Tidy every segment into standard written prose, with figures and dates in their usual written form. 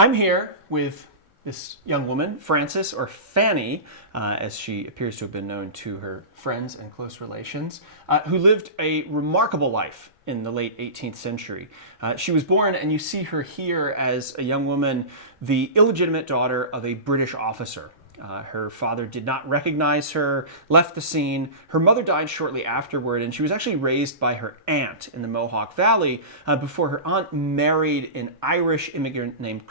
I'm here with this young woman, Frances, or Fanny, as she appears to have been known to her friends and close relations, who lived a remarkable life in the late 18th century. She was born, and you see her here as a young woman, the illegitimate daughter of a British officer. Her father did not recognize her, left the scene. Her mother died shortly afterward, and she was actually raised by her aunt in the Mohawk Valley before her aunt married an Irish immigrant named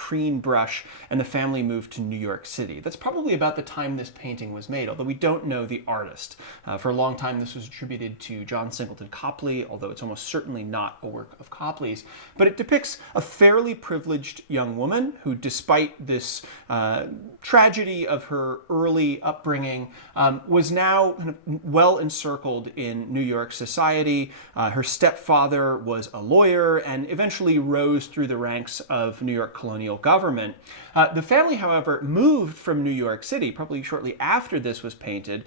Brush, and the family moved to New York City. That's probably about the time this painting was made, although we don't know the artist. For a long time, this was attributed to John Singleton Copley, although it's almost certainly not a work of Copley's. But it depicts a fairly privileged young woman who, despite this tragedy of her early upbringing, was now kind of well encircled in New York society. Her stepfather was a lawyer and eventually rose through the ranks of New York colonial government. The family, however, moved from New York City, probably shortly after this was painted,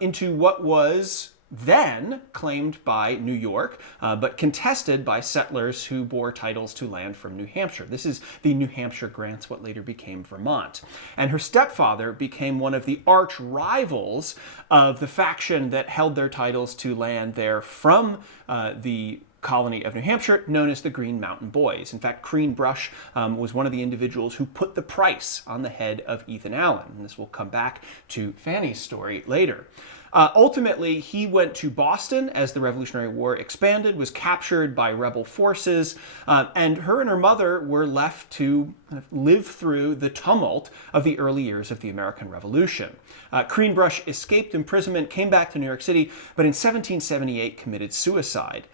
into what was then claimed by New York, but contested by settlers who bore titles to land from New Hampshire. This is the New Hampshire grants, what later became Vermont. And her stepfather became one of the arch rivals of the faction that held their titles to land there from the colony of New Hampshire, known as the Green Mountain Boys. In fact, Brush was one of the individuals who put the price on the head of Ethan Allen. And this will come back to Fanny's story later. Ultimately, he went to Boston as the Revolutionary War expanded, was captured by rebel forces, and her and her mother were left to kind of live through the tumult of the early years of the American Revolution. Brush escaped imprisonment, came back to New York City, but in 1778 committed suicide.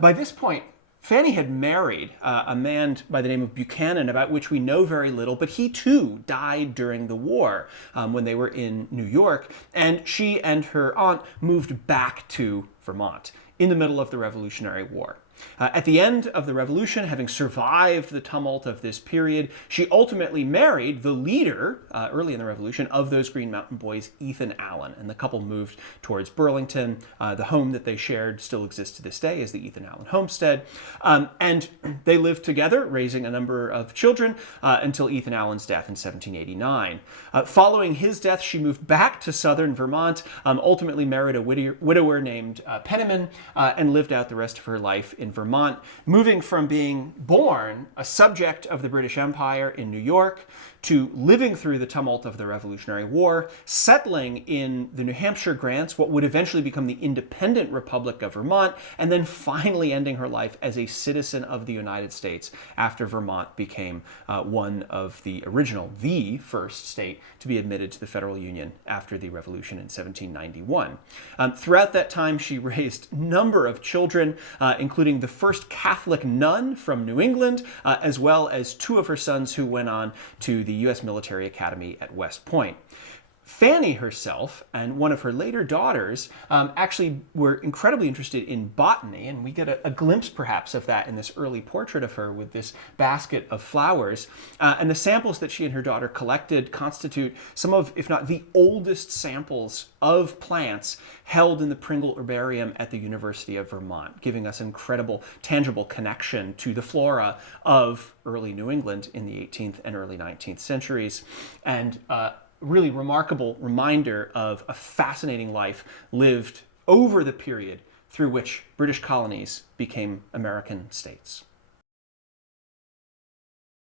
By this point, Fanny had married a man by the name of Buchanan, about which we know very little, but he too died during the war when they were in New York, and she and her aunt moved back to Vermont in the middle of the Revolutionary War. At the end of the Revolution, having survived the tumult of this period, she ultimately married the leader, early in the Revolution, of those Green Mountain Boys, Ethan Allen, and the couple moved towards Burlington. The home that they shared still exists to this day as the Ethan Allen homestead, and they lived together, raising a number of children, until Ethan Allen's death in 1789. Following his death, she moved back to southern Vermont, ultimately married a widower named Penniman, and lived out the rest of her life in Vermont, moving from being born a subject of the British Empire in New York to living through the tumult of the Revolutionary War, settling in the New Hampshire grants, what would eventually become the independent Republic of Vermont, and then finally ending her life as a citizen of the United States after Vermont became one of the first state to be admitted to the federal union after the Revolution in 1791. Throughout that time, she raised a number of children, including the first Catholic nun from New England, as well as two of her sons who went on to the U.S. Military Academy at West Point. Fanny herself and one of her later daughters actually were incredibly interested in botany, and we get a glimpse perhaps of that in this early portrait of her with this basket of flowers. And the samples that she and her daughter collected constitute some of, if not the oldest samples of plants held in the Pringle Herbarium at the University of Vermont, giving us an incredible, tangible connection to the flora of early New England in the 18th and early 19th centuries. And really remarkable reminder of a fascinating life lived over the period through which British colonies became American states.